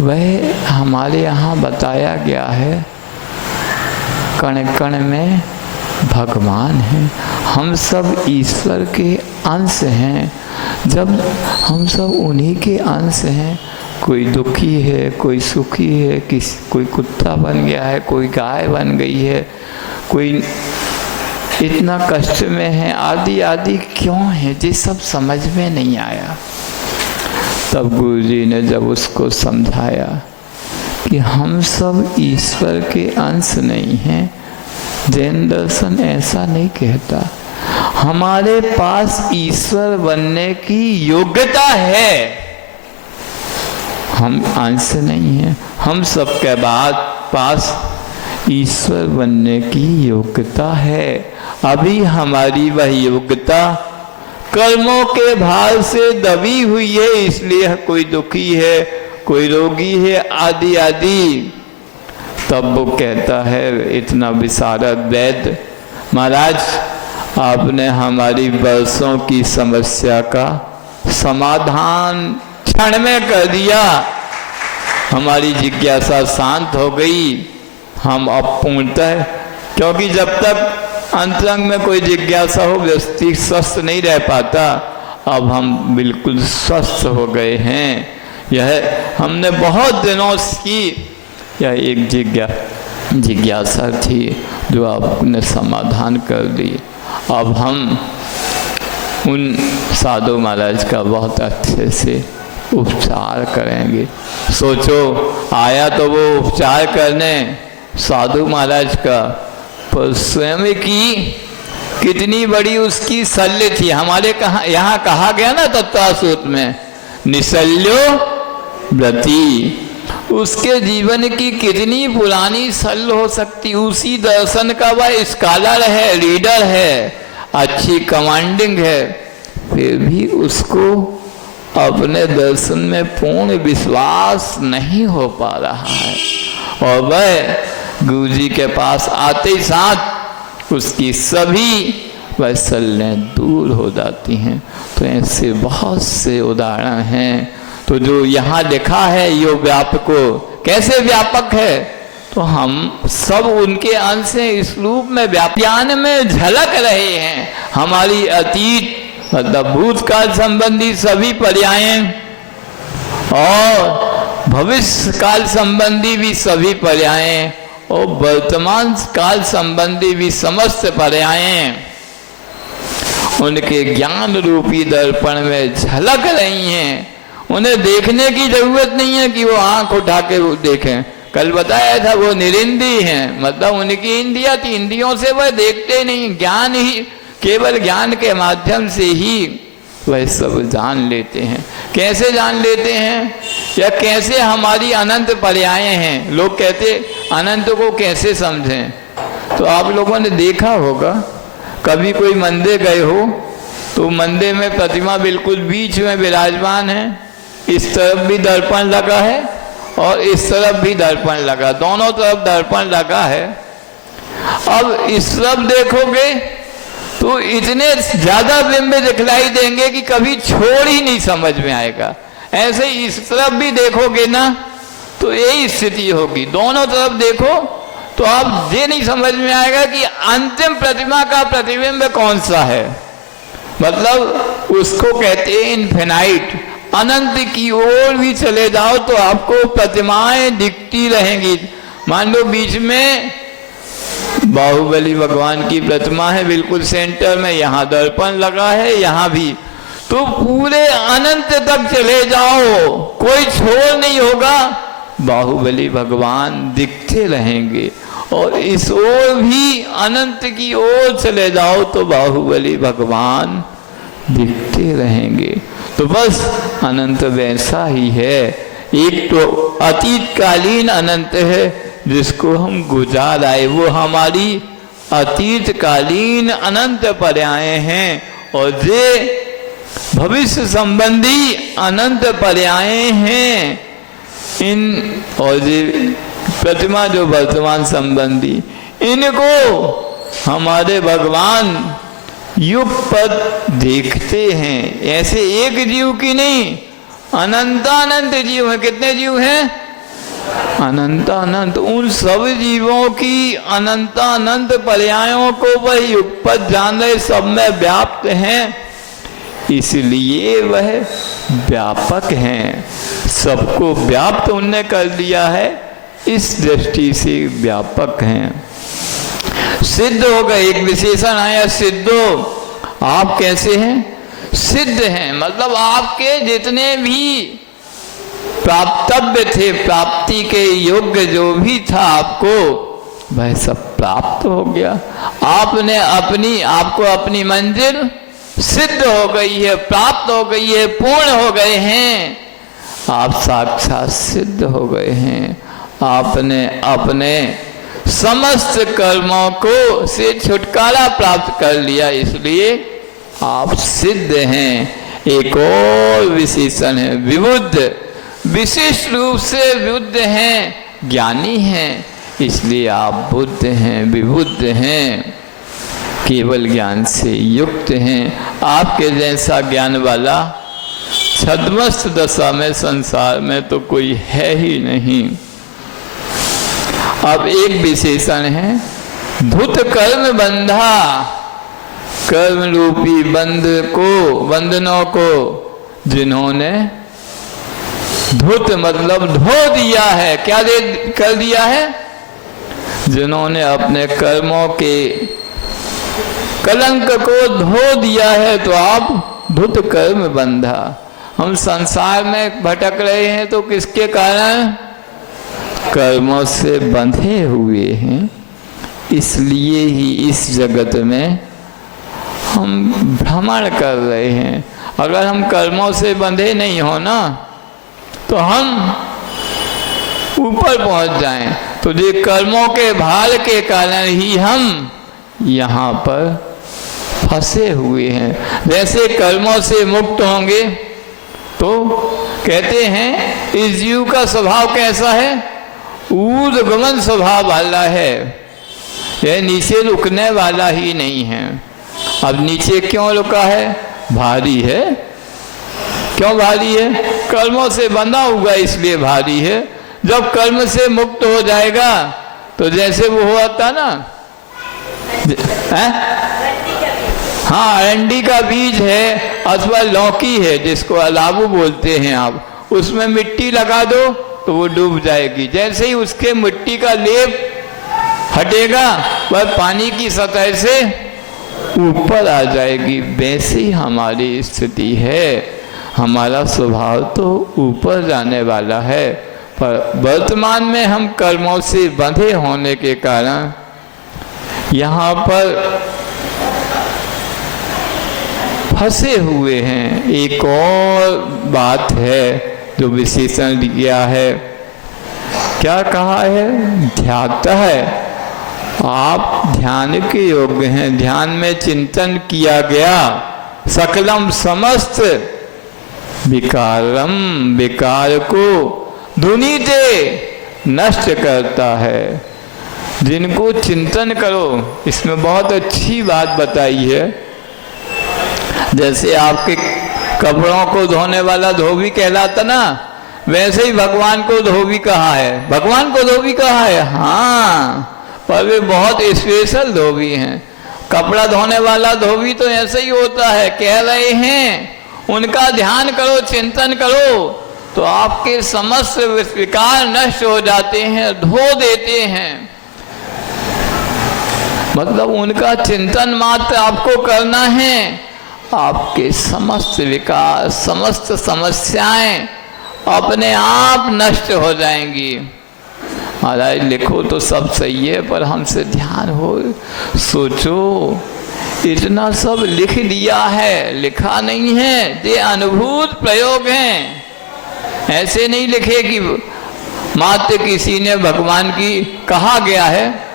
वह हमारे यहाँ बताया गया है कण कण में भगवान है, हम सब ईश्वर के अंश हैं। जब हम सब उन्हीं के अंश हैं, कोई दुखी है, कोई सुखी है, कोई कुत्ता बन गया है, कोई गाय बन गई है, कोई इतना कष्ट में है, आदि आदि क्यों है, ये सब समझ में नहीं आया। तब गुरुजी ने जब उसको समझाया कि हम सब ईश्वर के अंश नहीं हैं, जैन दर्शन ऐसा नहीं कहता, हमारे पास ईश्वर बनने की योग्यता है, हम अंश नहीं हैं, हम सबके बाद पास ईश्वर बनने की योग्यता है। अभी हमारी वह योग्यता कर्मों के भार से दबी हुई है, इसलिए कोई दुखी है, कोई रोगी है, आदि आदि। तब वो कहता है इतना विशारद वैद्य, महाराज आपने हमारी वर्षों की समस्या का समाधान क्षण में कर दिया, हमारी जिज्ञासा शांत हो गई। हम अब पूर्णतः, क्योंकि जब तक अंतरंग में कोई जिज्ञासा हो व्यक्ति स्वस्थ नहीं रह पाता, अब हम बिल्कुल स्वस्थ हो गए हैं। यह हमने बहुत दिनों की यह एक जिज्ञासा थी जो आपने समाधान कर दी। अब हम उन साधु महाराज का बहुत अच्छे से उपचार करेंगे। सोचो, आया तो वो उपचार करने साधु महाराज का, पर स्वयं की कितनी बड़ी उसकी शल्य थी। हमारे यहाँ कहा गया ना तत्वसूत्र में, निशल्यो व्रती, उसके जीवन की कितनी पुरानी शल्य हो सकती। उसी दर्शन का वह स्कॉलर है, रीडर है, अच्छी कमांडिंग है, फिर भी उसको अपने दर्शन में पूर्ण विश्वास नहीं हो पा रहा है। और वह गुरुजी के पास आते ही साथ उसकी सभी वह शल्यें दूर हो जाती हैं। तो ऐसे बहुत से उदाहरण हैं। तो जो यहाँ लिखा है यो व्यापको, कैसे व्यापक है, तो हम सब उनके अंश हैं, इस रूप में ज्ञान में झलक रहे हैं। हमारी अतीत मतलब भूतकाल संबंधी सभी पर्यायें और भविष्य काल संबंधी भी सभी पर्यायें और वर्तमान काल संबंधी भी समस्त पर्यायें उनके ज्ञान रूपी दर्पण में झलक रही हैं। उन्हें देखने की जरूरत नहीं है कि वो आंख उठा के वो देखें। कल बताया था वो निरिंदी हैं, मतलब उनकी इंद्रियां थी, इंद्रियों से वह देखते नहीं, ज्ञान ही, केवल ज्ञान के माध्यम से ही वह सब जान लेते हैं। कैसे जान लेते हैं, या कैसे हमारी अनंत पर्यायें हैं। लोग कहते अनंत को कैसे समझें, तो आप लोगों ने देखा होगा, कभी कोई मंदिर गए हो तो मंदिर में प्रतिमा बिल्कुल बीच में विराजमान है, इस तरफ भी दर्पण लगा है और इस तरफ भी दर्पण लगा, दोनों तरफ दर्पण लगा है। अब इस तरफ देखोगे तो इतने ज्यादा बिंब दिखलाई देंगे कि कभी छोड़ ही नहीं समझ में आएगा। ऐसे इस तरफ भी देखोगे ना तो यही स्थिति होगी, दोनों तरफ देखो तो आप ये नहीं समझ में आएगा कि अंतिम प्रतिमा का प्रतिबिंब कौन सा है। मतलब उसको कहते हैं इन्फिनाइट। अनंत की ओर भी चले जाओ तो आपको प्रतिमाएं दिखती रहेंगी। मान लो बीच में बाहुबली भगवान की प्रतिमा है, बिल्कुल सेंटर में, यहाँ दर्पण लगा है, यहाँ भी, तो पूरे अनंत तक चले जाओ, कोई छोर नहीं होगा, बाहुबली भगवान दिखते रहेंगे। और इस ओर भी अनंत की ओर चले जाओ तो बाहुबली भगवान दिखते रहेंगे। तो बस अनंत वैसा ही है। एक तो अतीतकालीन अनंत है जिसको हम गुजार आए, वो हमारी अतीतकालीन अनंत पर्याय हैं, और ये भविष्य संबंधी अनंत पर्याय हैं। इन और ये प्रतिमा जो वर्तमान संबंधी, इनको हमारे भगवान युग पर देखते हैं। ऐसे एक जीव की नहीं, अनंतानंत जीव है। कितने जीव हैं? अनंतानंत। उन सब जीवों की अनंतानंत पर्यायों को वह युग पर जान रहे, सब में व्याप्त हैं, इसलिए वह व्यापक हैं। सबको व्याप्त उन्होंने कर दिया है, इस दृष्टि से व्यापक हैं। सिद्ध हो गए, एक विशेषण आया सिद्धो। आप कैसे हैं? सिद्ध हैं, मतलब आपके जितने भी प्राप्तव्य थे, प्राप्ति के योग्य जो भी था आपको, वह सब प्राप्त हो गया। आपने आपको अपनी मंजिल सिद्ध हो गई है, प्राप्त हो गई है, पूर्ण हो गए हैं। आप साक्षात सिद्ध हो गए हैं। आपने अपने समस्त कर्मों को से छुटकारा प्राप्त कर लिया, इसलिए आप सिद्ध हैं। एक और विशेषण है विबुद्ध, विशिष्ट रूप से विबुद्ध हैं, ज्ञानी हैं, इसलिए आप बुद्ध हैं, विबुद्ध हैं, केवल ज्ञान से युक्त हैं। आपके जैसा ज्ञान वाला छद्मस्त दशा में संसार में तो कोई है ही नहीं। अब एक विशेषण है धुत कर्म बंधा, कर्म रूपी बंधनों को जिन्होंने धुत मतलब धो दिया है। क्या कर दिया है? जिन्होंने अपने कर्मों के कलंक को धो दिया है, तो आप धुत कर्म बंधा। हम संसार में भटक रहे हैं तो किसके कारण? कर्मों से बंधे हुए हैं, इसलिए ही इस जगत में हम भ्रमण कर रहे हैं। अगर हम कर्मों से बंधे नहीं हो ना, तो हम ऊपर पहुंच जाएं। तो ये कर्मों के भार के कारण ही हम यहाँ पर फंसे हुए हैं। जैसे कर्मों से मुक्त होंगे तो कहते हैं इस जीव का स्वभाव कैसा है? ऊर्ध्वगमन स्वभाव वाला है, यह नीचे रुकने वाला ही नहीं है। अब नीचे क्यों रुका है? भारी है। क्यों भारी है? कर्मों से बंधा हुआ इसलिए भारी है। जब कर्म से मुक्त हो जाएगा तो जैसे वो हुआ था ना, हाँ, अरंडी का बीज है अथवा लौकी है जिसको अलाबू बोलते हैं आप, उसमें मिट्टी लगा दो तो वो डूब जाएगी। जैसे ही उसके मिट्टी का लेप हटेगा वह पानी की सतह से ऊपर आ जाएगी। वैसे ही हमारी स्थिति है, हमारा स्वभाव तो ऊपर जाने वाला है, पर वर्तमान में हम कर्मों से बंधे होने के कारण यहाँ पर फंसे हुए हैं। एक और बात है जो विशेषण दिया है, क्या कहा है? ध्याता है। आप ध्यान के योग्य हैं, ध्यान में चिंतन किया गया। सकलम समस्त विकारम, विकार को धुनीते नष्ट करता है। जिनको चिंतन करो, इसमें बहुत अच्छी बात बताई है। जैसे आपके कपड़ों को धोने वाला धोबी कहलाता ना, वैसे ही भगवान को धोबी कहा है। भगवान को धोबी कहा है, हाँ, पर वे बहुत स्पेशल धोबी हैं। कपड़ा धोने वाला धोबी तो ऐसे ही होता है। कह रहे हैं उनका ध्यान करो, चिंतन करो, तो आपके समस्त विकार नष्ट हो जाते हैं, धो देते हैं। मतलब उनका चिंतन मात्र आपको करना है, आपके समस्त विकार, समस्त समस्याएं अपने आप नष्ट हो जाएंगी। महाराज लिखो तो सब सही है, पर हमसे ध्यान हो, सोचो, इतना सब लिख दिया है, लिखा नहीं है, ये अनुभूत प्रयोग हैं। ऐसे नहीं लिखे कि मात्र किसी ने भगवान की कहा गया है,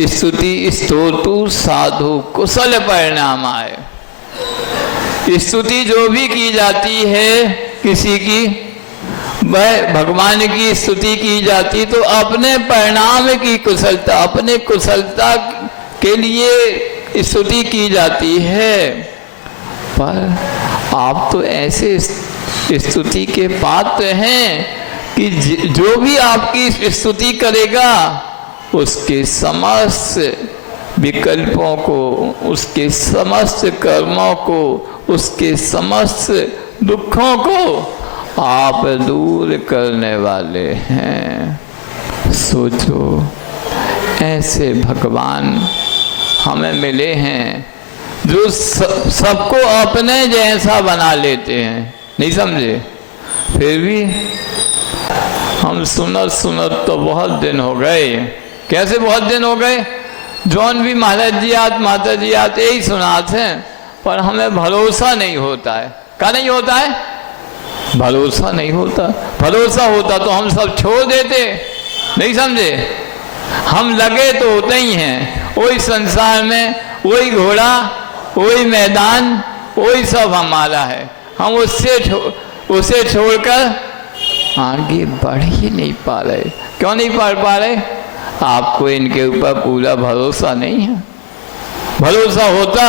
स्तुति स्तोतु साधु कुशल परिणाम आए। स्तुति जो भी की जाती है किसी की, वह भगवान की स्तुति की जाती तो अपने परिणाम की कुशलता, अपने कुशलता के लिए स्तुति की जाती है। पर आप तो ऐसे स्तुति के पात्र हैं कि जो भी आपकी स्तुति करेगा उसके समस्त विकल्पों को, उसके समस्त कर्मों को, उसके समस्त दुखों को आप दूर करने वाले हैं। सोचो, ऐसे भगवान हमें मिले हैं जो सबको अपने जैसा बना लेते हैं। नहीं समझे? फिर भी हम सुनत तो बहुत दिन हो गए। कैसे बहुत दिन हो गए? जौन भी महाराज जी आत, माता जी आत, यही सुनाते हैं, पर हमें भरोसा नहीं होता है। क्या नहीं होता है? भरोसा नहीं होता। भरोसा होता तो हम सब छोड़ देते। नहीं समझे? हम लगे तो होते ही हैं, वही संसार में, वही घोड़ा, वही मैदान, वही सब हमारा है। हम उसे छोड़कर आगे बढ़ ही नहीं पा रहे। क्यों नहीं बढ़ पा रहे? आपको इनके ऊपर पूरा भरोसा नहीं है। भरोसा होता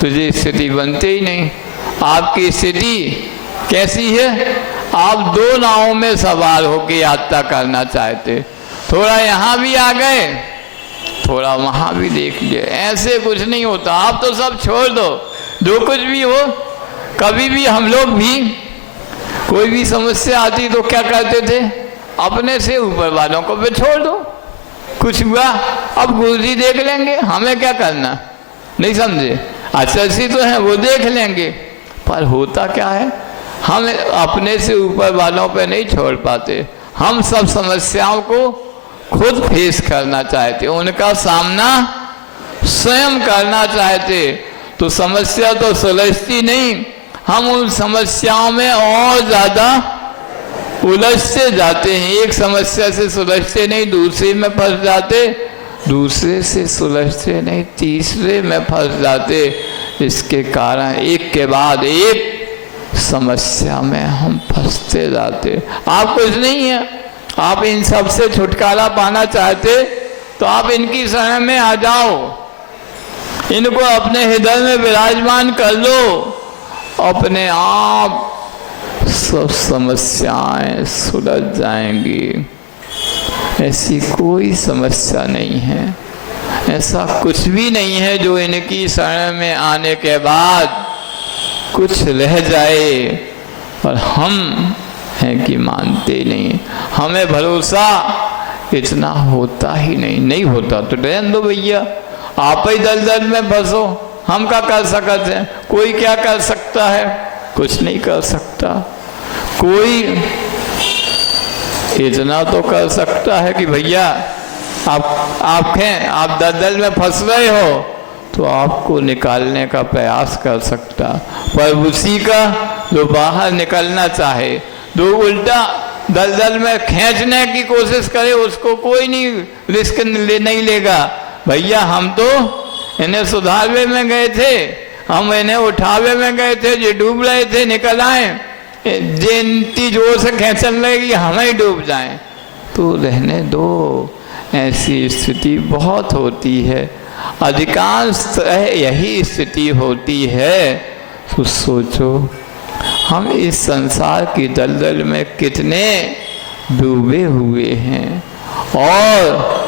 तो ये स्थिति बनती ही नहीं। आपकी स्थिति कैसी है? आप दो नावों में सवार होकर यात्रा करना चाहते, थोड़ा यहाँ भी आ गए, थोड़ा वहाँ भी देख लिए। ऐसे कुछ नहीं होता। आप तो सब छोड़ दो, जो कुछ भी हो। कभी भी हम लोग भी कोई भी समस्या आती तो क्या करते थे? अपने से ऊपर वालों को पे छोड़ दो। कुछ हुआ, अब गुरुजी देख लेंगे, हमें क्या करना। नहीं समझे? आचार्य तो हैं, वो देख लेंगे। पर होता क्या है, हम अपने से ऊपर वालों पे नहीं छोड़ पाते। हम सब समस्याओं को खुद फेस करना चाहते, उनका सामना स्वयं करना चाहते। तो समस्या तो सुलझती नहीं, हम उन समस्याओं में और ज़्यादा उलझते जाते हैं। एक समस्या से सुलझते नहीं, दूसरे में फंस जाते, दूसरे से सुलझते नहीं, तीसरे में फंस जाते। इसके कारण एक के बाद एक समस्या में हम फंसते जाते। आप कुछ नहीं है, आप इन सब से छुटकारा पाना चाहते तो आप इनकी शरण में आ जाओ, इनको अपने हृदय में विराजमान कर लो, अपने आप सब समस्याएं सुलझ जाएंगी। ऐसी कोई समस्या नहीं है, ऐसा कुछ भी नहीं है जो इनकी शरण में आने के बाद कुछ रह जाए। और हम हैं कि मानते ही नहीं, हमें भरोसा इतना होता ही नहीं। नहीं होता तो रहने दो भैया, आप ही दलदल में फंसो। हम क्या कर सकते हैं? कोई क्या कर सकता है? कुछ नहीं कर सकता। कोई इतना तो कर सकता है कि भैया आप दलदल में फंस रहे हो तो आपको निकालने का प्रयास कर सकता। पर उसी का जो बाहर निकलना चाहे, जो उल्टा दलदल में खींचने की कोशिश करे, उसको कोई नहीं रिस्क नहीं लेगा। भैया हम तो इन्हें सुधारवे में गए थे, हम इन्हें उठावे में गए थे, जो डूब रहे थे निकल आए। इतनी जोर से खींचने लगी हमें ही डूब जाएं, तो रहने दो। ऐसी स्थिति बहुत होती है, अधिकांश यही स्थिति होती है। तो सोचो हम इस संसार की दलदल में कितने डूबे हुए हैं और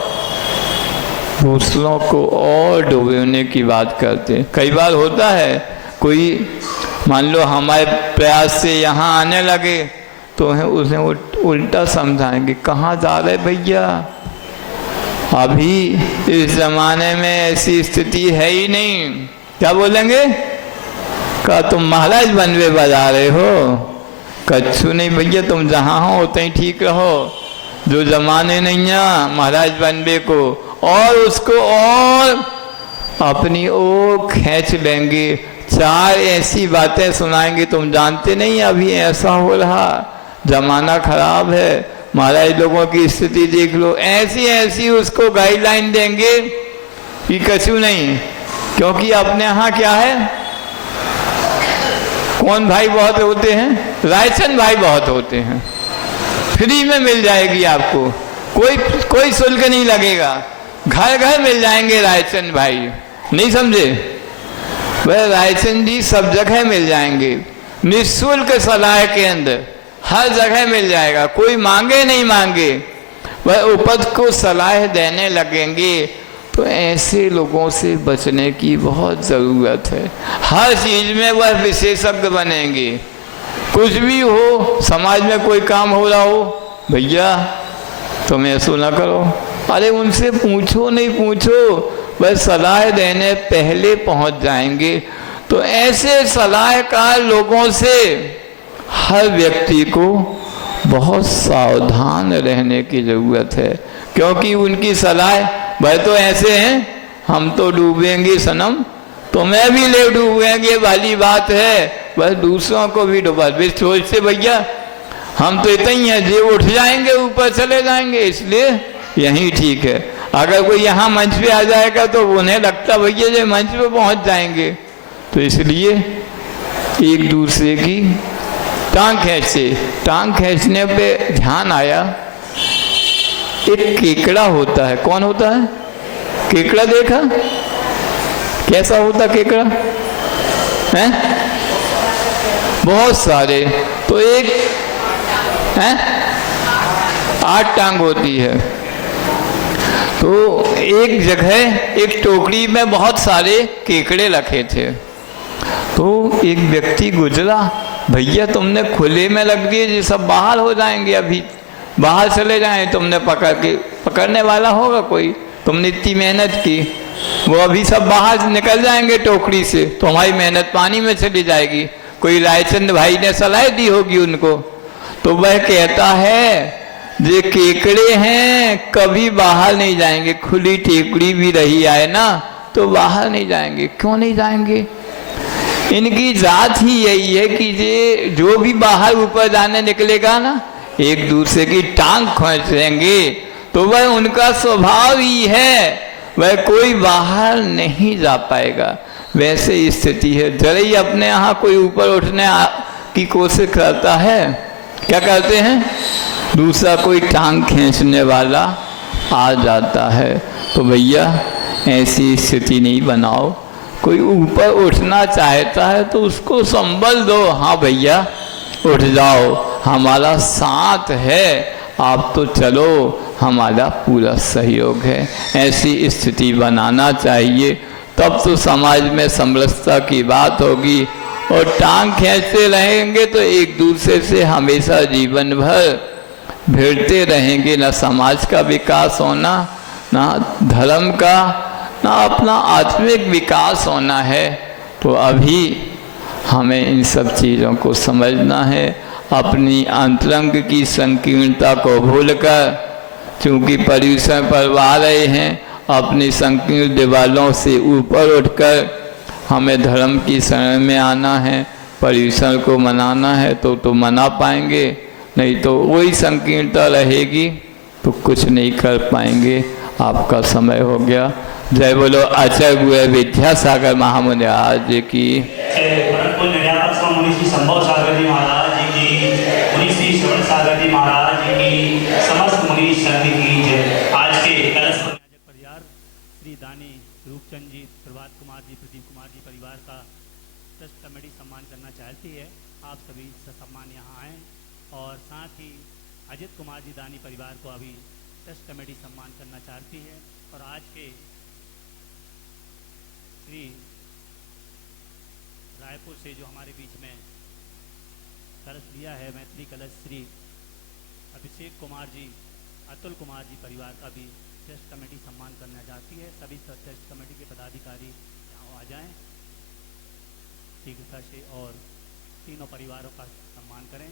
दूसरों को और डूबने की बात करते हैं। कई बार होता है कोई मान लो हमारे प्रयास से यहाँ आने लगे तो उसे उल्टा समझाएंगे, कहाँ जा रहे भैया, अभी इस जमाने में ऐसी स्थिति है ही नहीं। क्या बोलेंगे, क्या तुम महाराज बनवे बजा रहे हो? कच्छू नहीं भैया, तुम जहाँ हो उतना ही ठीक रहो। जो जमाने नहीं है महाराज बनवे को, और उसको और अपनी ओर खींच लेंगे, चार ऐसी बातें सुनाएंगे, तुम जानते नहीं अभी ऐसा हो रहा, जमाना खराब है, महाराज लोगों की स्थिति देख लो, ऐसी ऐसी उसको गाइडलाइन देंगे कि कछु नहीं। क्योंकि अपने यहाँ क्या है, कौन भाई बहुत होते हैं, रायचंद भाई बहुत होते हैं, फ्री में मिल जाएगी आपको, कोई शुल्क नहीं लगेगा, घर घर मिल जाएंगे रायचंद भाई। नहीं समझे, वह रायचंद जी सब जगह मिल जाएंगे, निःशुल्क सलाह के अंदर हर जगह मिल जाएगा, कोई मांगे नहीं मांगे, वह उपद को सलाह देने लगेंगे। तो ऐसे लोगों से बचने की बहुत ज़रूरत है। हर चीज़ में वह विशेषज्ञ बनेंगे। कुछ भी हो, समाज में कोई काम हो रहा हो, भैया तुम ऐसा ना करो, अरे उनसे पूछो नहीं पूछो, वह सलाह देने पहले पहुंच जाएंगे। तो ऐसे सलाहकार लोगों से हर व्यक्ति को बहुत सावधान रहने की ज़रूरत है, क्योंकि उनकी सलाह, वह तो ऐसे हैं, हम तो डूबेंगे सनम, तो मैं भी ले डूबेंगे वाली बात है, वह दूसरों को भी डूबा। वे सोचते भैया हम तो इतना ही हैं, जे उठ जाएंगे ऊपर चले जाएंगे, इसलिए यही ठीक है। अगर कोई यहाँ मंच पे आ जाएगा तो उन्हें लगता भैया जो मंच पे पहुँच जाएंगे, तो इसलिए एक दूसरे की टांग खींचते। टांग खींचने पे ध्यान आया, एक केकड़ा होता है, कौन होता है, केकड़ा देखा कैसा होता केकड़ा है, बहुत सारे, तो एक है 8 टांग होती है। तो एक जगह एक टोकरी में बहुत सारे केकड़े रखे थे, तो एक व्यक्ति गुजरा, भैया तुमने खुले में रख दिए, ये सब बाहर हो जाएंगे, अभी बाहर चले जाएं, तुमने पकड़ने वाला होगा कोई, तुमने इतनी मेहनत की, वो अभी सब बाहर निकल जाएंगे टोकरी से, तो हमारी मेहनत पानी में चली जाएगी। कोई रायचंद भाई ने सलाह दी होगी उनको, तो वह कहता है ये केकड़े हैं, कभी बाहर नहीं जाएंगे, खुली टेकड़ी भी रही आए ना तो बाहर नहीं जाएंगे। क्यों नहीं जाएंगे, इनकी जात ही यही है कि ये जो भी बाहर ऊपर जाने निकलेगा ना, एक दूसरे की टांग खींच लेंगे, तो वह उनका स्वभाव ही है, वह कोई बाहर नहीं जा पाएगा। वैसे स्थिति है, जरा ही अपने यहाँ कोई ऊपर उठने की कोशिश करता है, क्या करते हैं, दूसरा कोई टांग खींचने वाला आ जाता है। तो भैया ऐसी स्थिति नहीं बनाओ, कोई ऊपर उठना चाहता है तो उसको संबल दो, हाँ भैया उठ जाओ, हमारा साथ है, आप तो चलो, हमारा पूरा सहयोग है। ऐसी स्थिति बनाना चाहिए, तब तो समाज में समरसता की बात होगी। और टांग खींचते रहेंगे तो एक दूसरे से हमेशा जीवन भर भिड़ते रहेंगे, ना समाज का विकास होना, ना धर्म का, ना अपना आत्मिक विकास होना है। तो अभी हमें इन सब चीज़ों को समझना है, अपनी अंतरंग की संकीर्णता को भूलकर, चूँकि पर्यूषण परवा रहे हैं, अपनी संकीर्ण दीवारों से ऊपर उठकर हमें धर्म की शरण में आना है, पर्यूषण को मनाना है तो मना पाएंगे, नहीं तो वही संकीर्णता रहेगी तो कुछ नहीं कर पाएंगे। आपका समय हो गया। जय बोलो आचार्य गुरु विद्यासागर महामुनि आज की। परम पूज्य व्यापक स्वामी श्री संभव सागर जी महाराज की। रूपचंद जी, प्रभात कुमार जी, प्रदीप कुमार जी परिवार का ट्रस्ट कमेटी सम्मान करना चाहती है। आप सभी सम्मान यहाँ आएँ। और साथ ही अजित कुमार जी दानी परिवार को अभी ट्रस्ट कमेटी सम्मान करना चाहती है। और आज के श्री रायपुर से जो हमारे बीच में कलश लिया है, मैथिली कलश, श्री अभिषेक कुमार जी, अतुल कुमार जी परिवार का भी ट्रस्ट कमेटी सम्मान करना चाहती है। सभी ट्रस्ट कमेटी के पदाधिकारी यहाँ आ जाएं शीघ्रता से और तीनों परिवारों का सम्मान करें।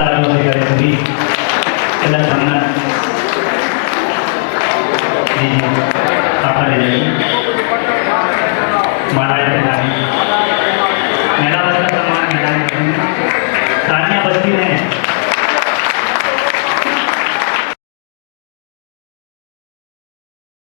Terima kasih.